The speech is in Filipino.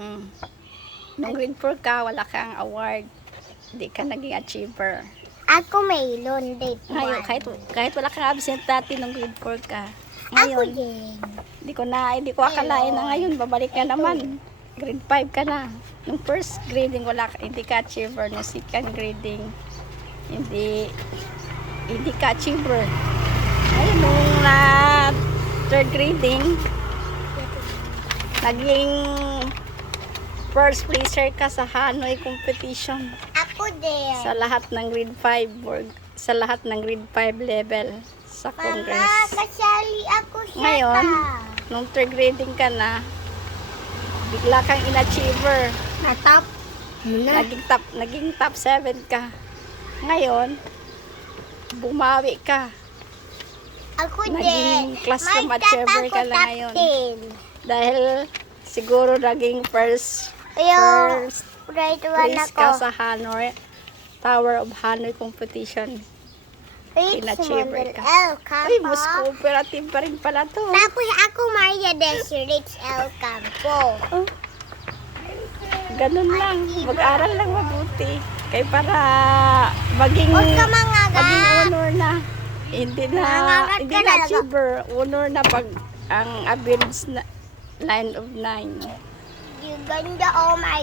Mm. Nung grade 4 ka, wala kang award. Hindi ka naging achiever. Ako mayroon, date Ngayon, 1. kahit wala kang absent dati nung grade 4 ka. Ako Ngayon, din. hindi ko akalain na ngayon, babalik ka naman. Grade 5 ka na. Nung first grading, hindi ka achiever. Nung second grading, hindi ka achiever. Ngayon, nung third grading, naging first placer ka sa Hanoi competition. Ako din. Sa lahat ng grade 5 sa lahat ng grade 5 level sa Mama, Congress. kasali ako sa Ngayon, nung third grading ka na, bigla kang inachiever. Natap? Naging top 7 ka. Ngayon, bumawi ka. Ako Naging din. classroom achiever ka na ngayon. Dahil siguro naging first Grade 1 place ako. ka sa Hanoi, Tower of Hanoi competition. Reach Inachiever Model ka. L Campo. Uy, mas cooperative pa rin pala to. Tapos ako Maria Desi Reach L Campo. Oh. Ganun lang. Mag-aral lang mabuti. Kaya para maging Huwag ka mangagat. honor na. Hindi Mangagat na ka talaga. achiever. Honor na pag ang average na 9 of 9. Yung ganda oh my